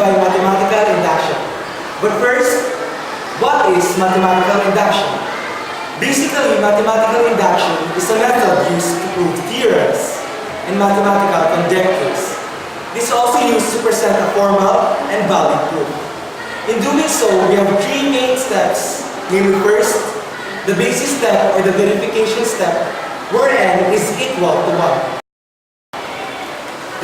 by mathematical induction. But first, what is mathematical induction? Basically, mathematical induction is a method used to prove theorems and mathematical conjectures. This is also used to present a formal and valid proof. In doing so, we have three main steps, namely first, the basis step or the verification step, where n is equal to 1.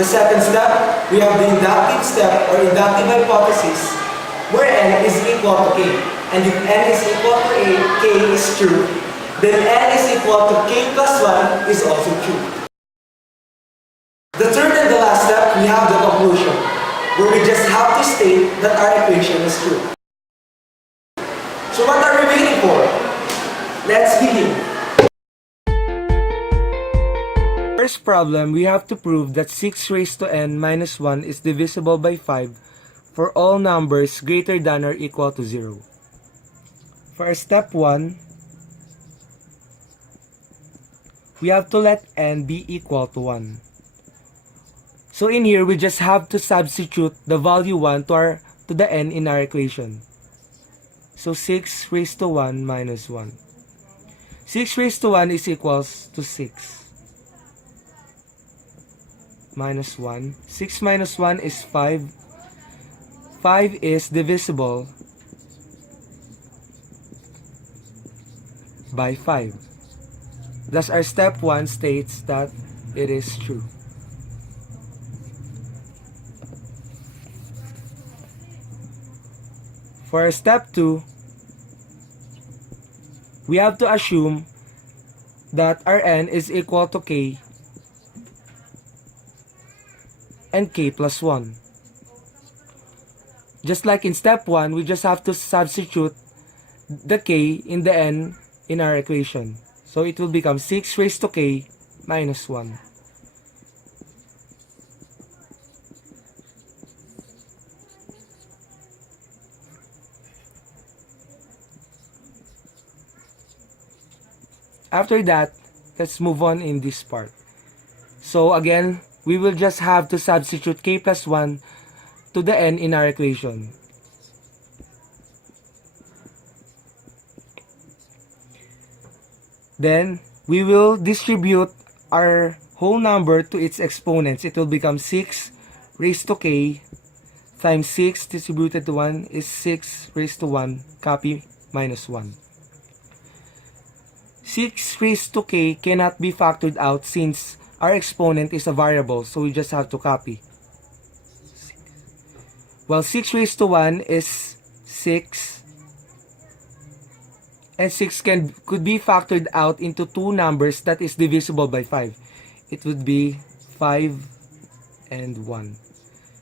The second step, we have the inductive step or inductive hypothesis, where n is equal to k. And if n is equal to a, k is true, then n is equal to k plus 1 is also true. The third and the last step, we have the conclusion, where we just have to state that our equation is true. So what are we waiting for? Let's begin. First problem, we have to prove that 6 raised to n minus 1 is divisible by 5 for all numbers greater than or equal to 0. For step 1, we have to let n be equal to 1. So in here, we just have to substitute the value 1 to the n in our equation. So 6 raised to 1 minus 1. 6 raised to 1 is equals to 6. Minus 1. 6 minus 1 is 5. 5 is divisible by 5. Thus our step 1 states that it is true. For step 2, we have to assume that our n is equal to k and k plus 1. Just like in step 1, we just have to substitute the k in the n in our equation. So it will become 6 raised to k minus 1. After that, let's move on in this part. So again, we will just have to substitute k plus 1 to the n in our equation. Then, we will distribute our whole number to its exponents. It will become 6 raised to k times 6 distributed to 1 is 6 raised to 1, copy, minus 1. 6 raised to k cannot be factored out since our exponent is a variable, so we just have to copy. While 6 raised to 1 is 6, and 6 could be factored out into two numbers that is divisible by 5. It would be 5 and 1.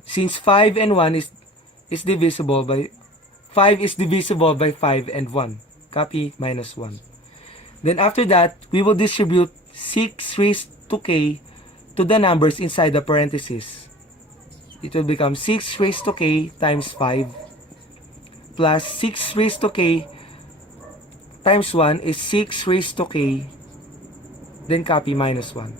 Since 5 and 1 is divisible by 5 is divisible by 5 and 1. Copy, minus 1. Then after that, we will distribute 6 raised to k to the numbers inside the parentheses. It will become 6 raised to k times 5 plus 6 raised to k times 1 is 6 raised to k, then copy, minus 1.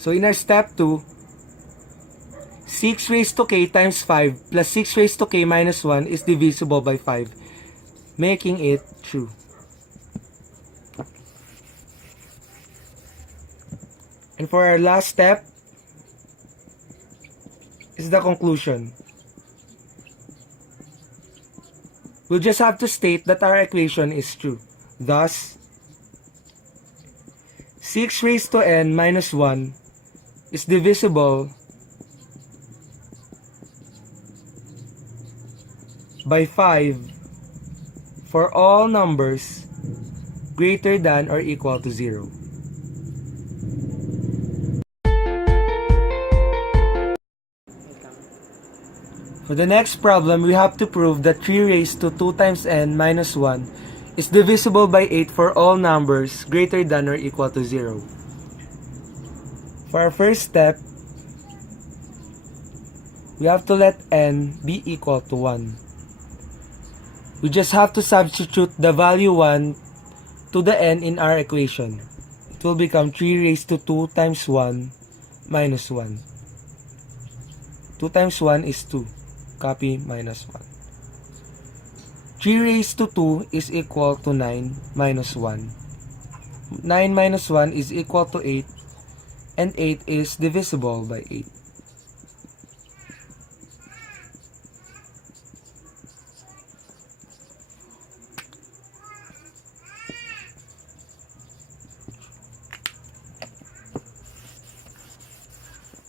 So in our step 2, 6 raised to k times 5 plus 6 raised to k minus 1 is divisible by 5, making it true. And for our last step is the conclusion. We'll just have to state that our equation is true. Thus, 6 raised to n minus 1 is divisible by 5 for all numbers greater than or equal to 0. For the next problem, we have to prove that 3 raised to 2 times n minus 1 is divisible by 8 for all numbers greater than or equal to 0. For our first step, we have to let n be equal to 1. We just have to substitute the value 1 to the n in our equation. It will become 3 raised to 2 times 1 minus 1. 2 times 1 is 2. Copy minus 1. 3 raised to 2 is equal to 9 minus 1. 9 minus 1 is equal to 8. And 8 is divisible by 8.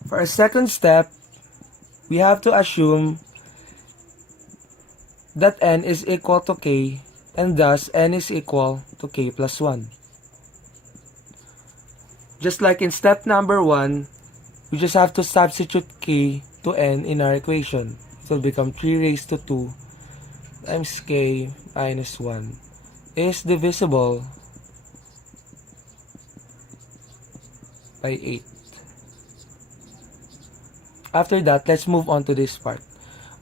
For our second step, we have to assume that n is equal to k, and thus n is equal to k plus 1. Just like in step number 1, we just have to substitute k to n in our equation. It will become 3 raised to 2 times k minus 1 is divisible by 8. After that, let's move on to this part.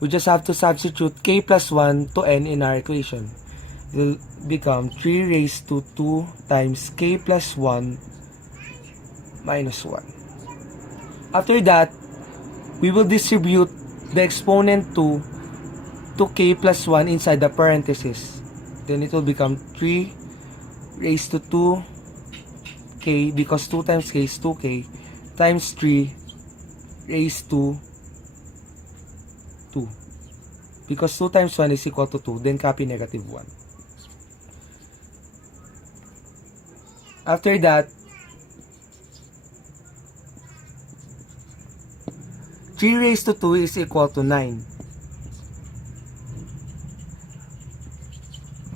We just have to substitute k plus 1 to n in our equation. It will become 3 raised to 2 times k plus 1 minus 1. After that, we will distribute the exponent to k plus 1 inside the parenthesis. Then it will become 3 raised to 2k, because 2 times k is 2k, times 3 raised to 2. Because 2 times 1 is equal to 2, then copy negative 1. After that, 3 raised to 2 is equal to 9.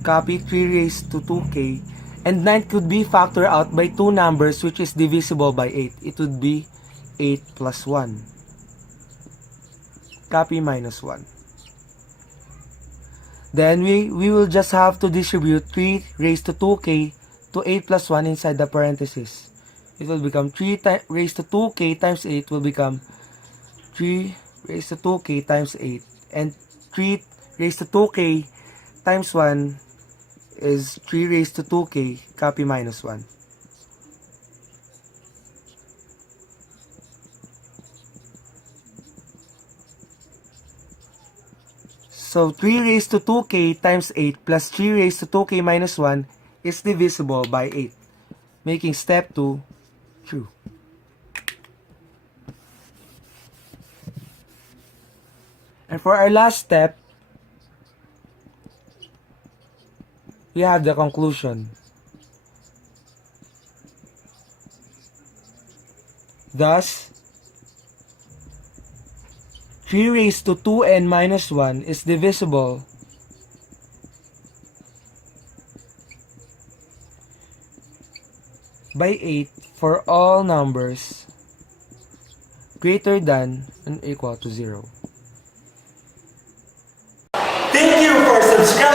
Copy 3 raised to 2k. And 9 could be factored out by two numbers which is divisible by 8. It would be 8 plus 1. Copy minus 1. Then we will just have to distribute 3 raised to 2k to 8 plus 1 inside the parenthesis. It will become 3 raised to 2k times 8 will become 3 raised to 2k times 8. And 3 raised to 2k times 1 is 3 raised to 2k, copy minus 1. So 3 raised to 2k times 8 plus 3 raised to 2k minus 1 is divisible by 8, making step 2 true. And for our last step, we have the conclusion. Thus, 3 raised to 2n minus 1 is divisible by 8 for all numbers greater than and equal to 0. Thank you for subscribing.